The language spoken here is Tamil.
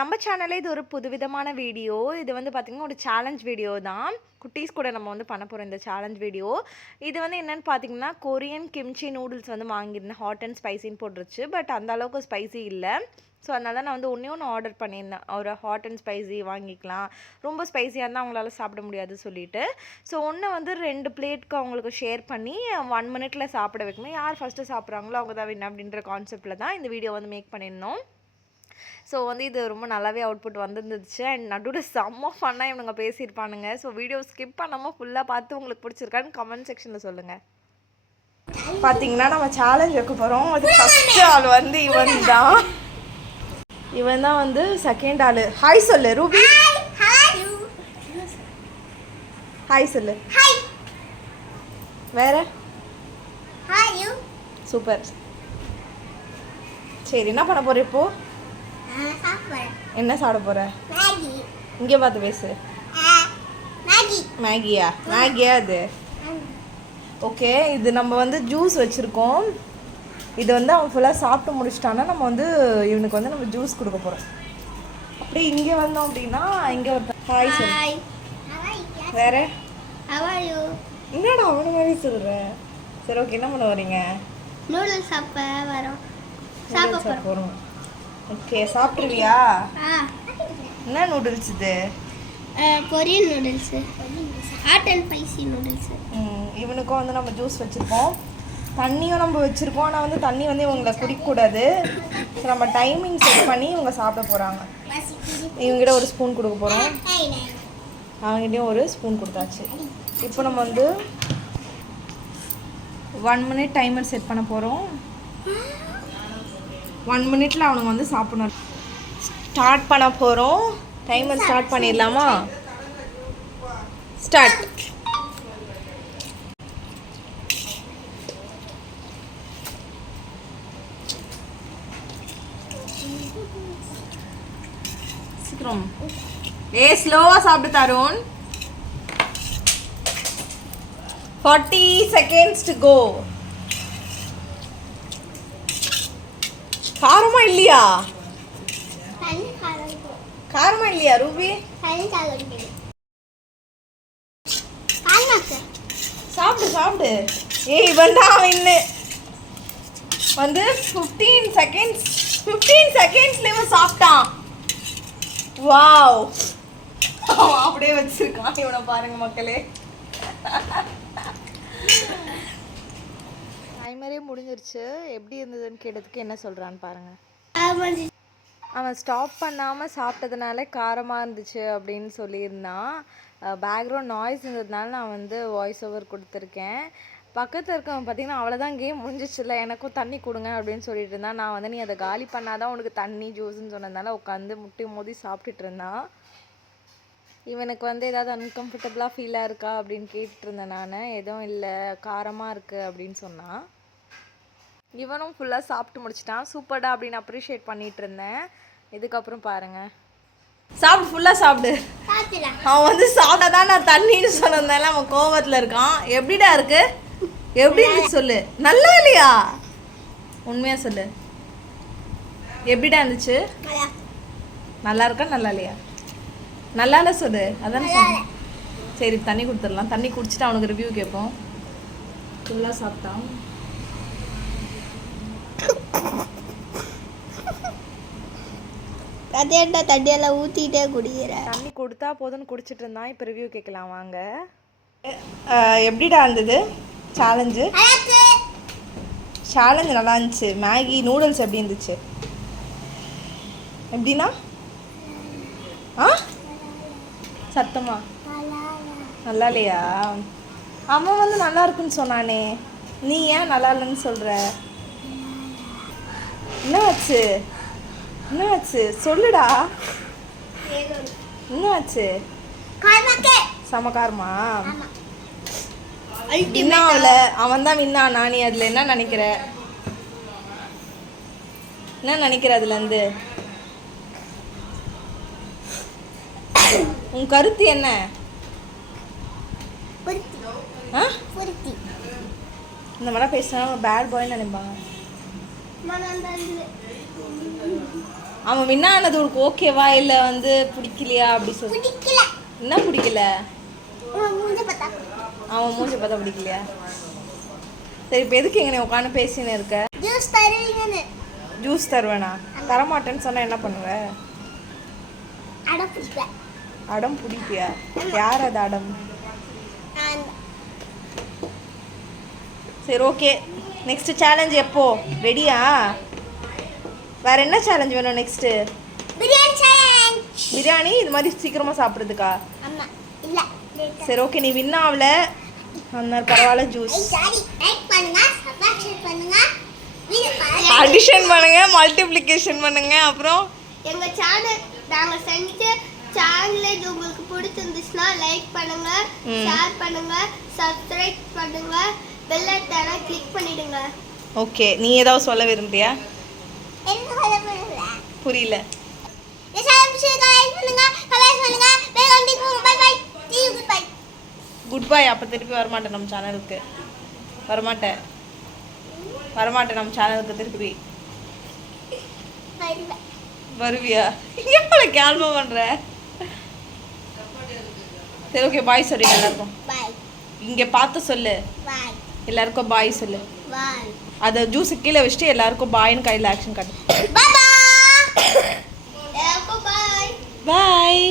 நம்ம சேனலில் இது ஒரு புதுவிதமான வீடியோ இது வந்து பார்த்திங்கன்னா ஒரு சேலஞ்ச் வீடியோ தான். குட்டீஸ் கூட நம்ம வந்து பண்ண போகிறோம் இந்த சேலஞ்ச் வீடியோ இது வந்து என்னென்னு பார்த்தீங்கன்னா கொரியன் கிம்ச்சி நூடுல்ஸ் வந்து வாங்கியிருந்தேன். ஹாட் அண்ட் ஸ்பைசின்னு போட்டுருச்சு. பட் அந்த அளவுக்கு ஸ்பைசி இல்லை. ஸோ அதனால நான் வந்து ஒன்றே ஒன்று ஆர்டர் பண்ணியிருந்தேன். ஒரு ஹாட் அண்ட் ஸ்பைசி வாங்கிக்கலாம். ரொம்ப ஸ்பைசியாக இருந்தால் அவங்களால சாப்பிட முடியாது சொல்லிட்டு. ஸோ ஒன்று வந்து ரெண்டு பிளேட்க்கு அவங்களுக்கு ஷேர் பண்ணி ஒன் மினிட்ல சாப்பிட வைக்கணும். யார் ஃபஸ்ட்டு சாப்பிட்றாங்களோ அவங்க தான் என்ன அப்படின்ற கான்செப்டில் தான் இந்த வீடியோ வந்து மேக் பண்ணியிருந்தோம். ஸோ வந்து இது ரொம்ப நல்லாவே அவுட்புட் வந்துருந்துச்சு. அண்ட் நடுவில் செம்ம ஃபன்னாக இவனுங்க பேசியிருப்பானுங்க. ஸோ வீடியோ ஸ்கிப் பண்ணாமல் ஃபுல்லாக பார்த்து உங்களுக்கு பிடிச்சிருக்கான்னு கமெண்ட் செக்ஷனில் சொல்லுங்கள் பார்த்தீங்கன்னா நம்ம சேலஞ்ச் வைக்க போகிறோம் அது ஃபஸ்ட்டு ஆள் வந்து இவன் தான். இவன் தான் வந்து செகண்ட் ஆள். ஹாய் சொல்லு ரூபி ஹாய் சொல்லு. வேற? சூப்பர் சரி என்ன பண்ண போற இப்போ? என்ன சாப்பிட போற? இங்கே பார்த்து பேசு. மேகியா? மேகியா அது? ஓகே இது நம்ம வந்து ஜூஸ் வச்சுருக்கோம். இது வந்து அவன் ஃபுல்லாக சாப்பிட்டு முடிச்சிட்டான்னா நம்ம வந்து இவனுக்கு வந்து நம்ம ஜூஸ் கொடுக்க போகிறோம் அப்படியே இங்கே வந்தோம் அப்படின்னா இங்கே ஒருத்தன். ஹாய் சொல்லு. வேற? என்னடா அவன மாதிரி சொல்கிற சரி ஓகே என்ன பண்ண வரீங்க நூடுல்ஸ் சாப்பிட வரோம். சாப்பிட போகிறோம் ஓகே சாப்பிட்ருவியா என்ன நூடுல்ஸ் இது? Korean noodles hot and spicy noodles ம், இவனுக்கும் வந்து நம்ம ஜூஸ் வச்சுருக்கோம் தண்ணியும் நம்ம வச்சுருக்கோம். ஆனால் வந்து தண்ணி வந்து இவங்களை குடிக்கக்கூடாது. ஸோ நம்ம டைமிங் செட் பண்ணி இவங்க சாப்பிட போகிறாங்க இவங்ககிட்ட ஒரு ஸ்பூன் கொடுக்க போகிறோம் அவங்ககிட்டயும் ஒரு ஸ்பூன் கொடுத்தாச்சு. இப்போ நம்ம வந்து ஒன் மினிட் டைமர் செட் பண்ண போகிறோம் ஒன் மினிட்ல அவனுங்க வந்து சாப்பிடணும். ஸ்டார்ட் பண்ண போகிறோம் டைமர் ஸ்டார்ட் பண்ணிடலாமா? ஸ்டார்ட் சீக்கிரம். ஏ ஸ்லோவா சாப்பிட்டு Tharun. Forty seconds to go காரமா இல்லையா? காரம் இல்லையா ரூபி? சாப்பிடு சாப்பிடு. ஏய் இவன் தான் வின்னு வந்து ஃபிஃப்டீன் செகண்ட்ஸ் ஃபிஃப்டீன் செகண்ட்ஸ்ல இவன் சாப்பிட்டான். வாவ் அப்படியே வச்சிருக்கான். இவனை பாருங்க மக்களே. டைமரே முடிஞ்சிருச்சு. எப்படி இருந்ததுன்னு கேட்டதுக்கு என்ன சொல்கிறான்னு பாருங்கள் அவன் ஸ்டாப் பண்ணாமல் சாப்பிட்டதுனால காரமாக இருந்துச்சு அப்படின்னு சொல்லியிருந்தான் பேக்ரவுண்ட் நாய்ஸ் இருந்ததுனால நான் வந்து வாய்ஸ் ஓவர் கொடுத்துருக்கேன். பக்கத்தில் இருக்கவன் பார்த்தீங்கன்னா அவ்வளோதான் கேம் முடிஞ்சிச்சுல எனக்கும் தண்ணி கொடுங்க அப்படின்னு சொல்லிட்டு இருந்தான். நான் வந்து நீ அதை காலி பண்ணாதான் உனக்கு தண்ணி ஜூஸ்ன்னு சொன்னதுனால உட்காந்து முட்டி மோதி சாப்பிட்டுட்டு இருந்தான். இவனுக்கு வந்து ஏதாவது அன்கம்ஃபர்டபுளாக ஃபீலாக இருக்கா அப்படின்னு கேட்டுட்டு இருந்தேன் நான். எதுவும் இல்லை காரமாக இருக்குது அப்படின்னு சொன்னான். இவனும் ஃபுல்லாக சாப்பிட்டு முடிச்சிட்டான். சூப்பர்டா அப்படின்னு அப்ரிஷியேட் பண்ணிட்டு இருந்தேன். இதுக்கப்புறம் பாருங்க. சாப்பிடு ஃபுல்லாக சாப்பிடு. அவன் வந்து சாப்பிட்டாதான் நான் தண்ணின்னு சொன்னதுனால அவன் கோவத்தில் இருக்கான். எப்படிடா இருக்கு? எப்படி சொல்லு? நல்லா இல்லையா? உண்மையா சொல்லு. எப்படிடா இருந்துச்சு? நல்லா. இருக்கா நல்லா இல்லையா? நல்லா இல்லை சொல்லு. அதானே சொல்லு சரி தண்ணி கொடுத்துடலாம். தண்ணி குடிச்சிட்டு அவனுக்கு ரிவ்யூ கேட்போம். ஃபுல்லாக சாப்பிட்டான். அதேண்டா தண்ணியெல்லாம் ஊற்றிக்கிட்டே குடிக்கிறேன் தண்ணி கொடுத்தா போதும்னு குடிச்சிட்டு இருந்தான் இப்போ ரிவ்யூ கேட்கலாம் வாங்க. எப்படிடா இருந்தது? சேலஞ்சு சேலஞ்சு நல்லா இருந்துச்சு. மேகி நூடுல்ஸ் எப்படி இருந்துச்சு? எப்படின்னா? ஆ? சத்தமா? நல்லா இல்லையா? அவன் வந்து நல்லா இருக்குன்னு சொன்னானே. நீ ஏன் நல்லா இல்லைன்னு சொல்ற? என்ன ஆச்சு என்ன ஆச்சு சொல்லுடா என்ன ஆச்சு சமக்காரமா வின்னாவில் அவன் தான் வின்னானா நீ அதில் என்ன நினைக்கிற? என்ன நினைக்கிற அதுலேருந்து? உன் கருத்து என்ன? இந்த மாதிரிலாம் பேசினா பேட் பாய்னு நினைப்பாங்க அவன் வின் ஆனது உனக்கு ஓகேவா இல்லை வந்து பிடிக்கலையா அப்படி சொல்லி பிடிக்கல. என்ன பிடிக்கல? அவன் மூஞ்சி பார்த்தா பிடிக்கலையா? சரி இப்போ எதுக்கு இங்கே உட்காந்து பேசின்னு இருக்க? ஜூஸ் தருவீங்கன்னு. ஜூஸ் தருவேனா? தரமாட்டேன்னு சொன்னா என்ன பண்ணுவ? அடம் பிடிப்பியா? யார் அது அடம்? சரி ஓகே. நெக்ஸ்ட் சேலஞ்ச் எப்போ? ரெடியா வேற என்ன சேலஞ்ச் வேணும் நெக்ஸ்ட் பிரியாணி இது மாதிரி சீக்கிரமா சாப்பிட்றதுக்கா? சரி ஓகே நீ வின் ஆகல அந்த பரவாயில்ல ஜூஸ் பண்ணுங்க சப்ஸ்கிரைப் பண்ணுங்க. அடிஷன் பண்ணுங்க மல்டிப்ளிகேஷன் பண்ணுங்க அப்புறம்? எங்க சேனல் நாங்க செஞ்ச சேனல் உங்களுக்கு பிடிச்சிருந்துச்சுன்னா லைக் பண்ணுங்க. ஷேர் பண்ணுங்க சப்ஸ்கிரைப் பண்ணுங்க. பெல் ஐக்கானை கிளிக் பண்ணிடுங்க. ஓகே நீ ஏதாவது சொல்ல விரும்புறியா? என்ன சொல்ல போறீங்க புரியல. குட் பை அப்போ திருப்பி வரமாட்டேன் நம்ம சேனலுக்கு. வரமாட்டேன். வரமாட்டேன் நம்ம சேனலுக்கு திருப்பி. வருவியா? எவ்வளோ கேள்வி பண்ணுற சரி ஓகே பாய் சொல்லுங்க எல்லாருக்கும். இங்கே பார்த்து சொல்லு. பை எல்லாருக்கும் பாய் சொல்லு. அதை ஜூஸு கீழே வச்சுட்டு எல்லாருக்கும் பாய்னு கையில் ஆக்ஷன் காட்டு. பை பை எல்லாருக்கும் பை பாய்